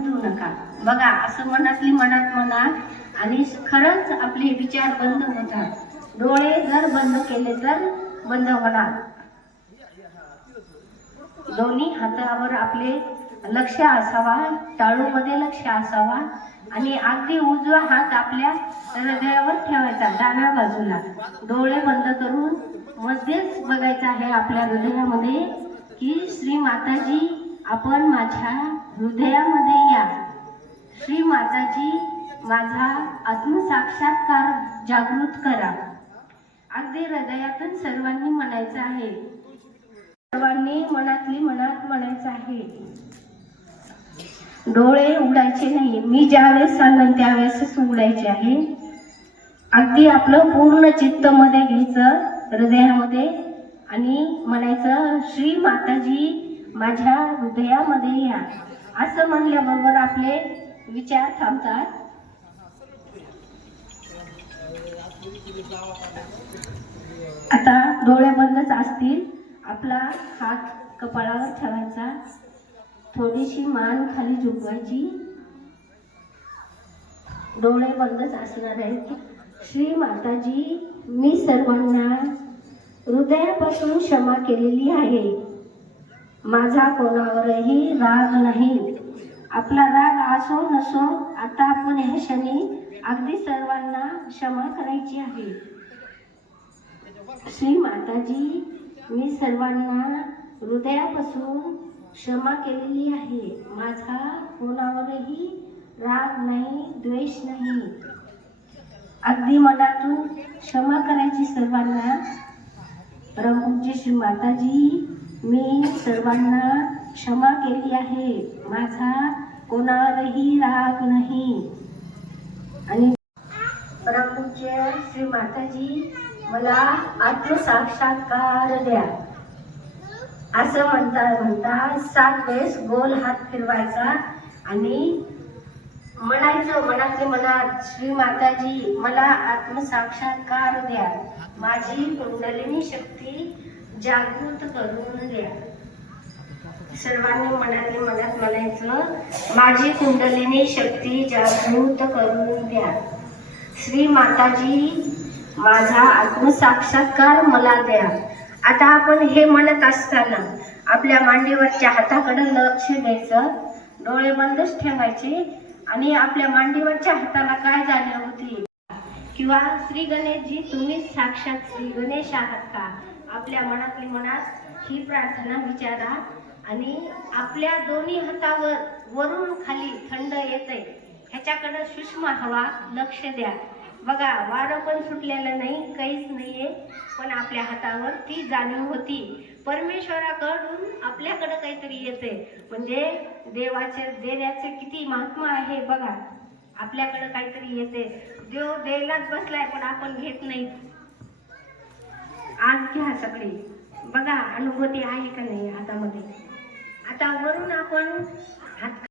नका बघा, असं मनातली मनात म्हणा आणि खरंच आपले विचार बंद होतात. डोळे जर बंद केले तर बंद होणार. दोन्ही हातावर आपले लक्ष असावा, टाळूमध्ये लक्ष असावा आणि अगदी उजवा हात आपल्या हृदयावर ठेवायचा डाव्या बाजूला. डोळे बंद करून मध्येच बघायचं आहे आपल्या हृदयामध्ये की श्री माताजी आपण माझ्या हृदयामध्ये या. श्री माताजी माझा आत्मसाक्षात्कार जागृत करा. अगदी हृदयातून सर्वांनी म्हणायचं आहे, सर्वांनी मनातली मनात म्हणायचं आहे. डोळे उघडायचे नाही. मी ज्यावेळेस सांगेन त्यावेळेसच उघडायचे आहे. अगदी आपलं पूर्ण चित्त मध्ये घ्यायचं हृदयामध्ये आणि म्हणायचं श्री माताजी माझ्या हृदयामध्ये या. असं म्हणल्याबरोबर आपले विचार थांबतात. आता डोळे बंदच असतील. आपला हात कपाळावर ठेवायचा, थोडीशी मान खाली झुकवायची, डोळे बंदच असणार आहेत. श्री माताजी मी सर्वांना हृदयापासून क्षमा केलेली आहे. माझा कोणावरही राग नाही. आपला राग असो नसो आता आपण ह्या क्षणी अगदी सर्वांना क्षमा करायची आहे. श्री माताजी मी सर्वांना हृदयापासून क्षमा केलेली आहे. माझा कोणावरही राग नाही, द्वेष नाही. अगदी मनातून क्षमा करायची सर्वांना. परमपूज्य श्री माताजी मी सर्वांना क्षमा केली आहे. माझा कोणावरही राग नाही. आणि परमपूज्य श्री माताजी मला आत्मसाक्षात्कार द्या. असं म्हणता म्हणता 7 वेळेस गोल हात फिरवायचा आणि म्हणायचं मनातले मनात श्री माताजी मला आत्मसाक्षात्कार द्या. माझी कुंडलिनी शक्ती जागृत करून द्या. सर्वांनी मनातले मनात म्हणायचं माझी कुंडलिनी शक्ती जागृत करून द्या. श्री माताजी माझा आत्मसाक्षात्कार मला द्या. आता आपण हे म्हणत असताना आपल्या मांडीवरच्या हाताकडे लक्ष द्यायचं. डोळे बंदच ठेवायचे आणि आपल्या मांडीवरच्या हाताला काय जाणीव होती किंवा श्री गणेशजी तुम्ही साक्षात श्री गणेश आहात का. आपल्या मनातली मनात ही प्रार्थना विचारा आणि आपल्या दोन्ही हातावर वरून खाली थंड येते ह्याच्याकडे सूक्ष्म हवा लक्ष द्या. बघा वारं पण सुटलेलं नाही, काहीच नाहीये, पण आपल्या हातावर ती जाणीव होती परमेश्वराकडून आपल्याकडे काहीतरी येते. म्हणजे देवाचे किती महात्मा आहे बघा. आपल्याकडे काहीतरी येते, देव द्यायलाच बसलाय पण आपण घेत नाही. आज घ्या सगळी, बघा अनुभूती आहे का नाही हातामध्ये. आता वरून आपण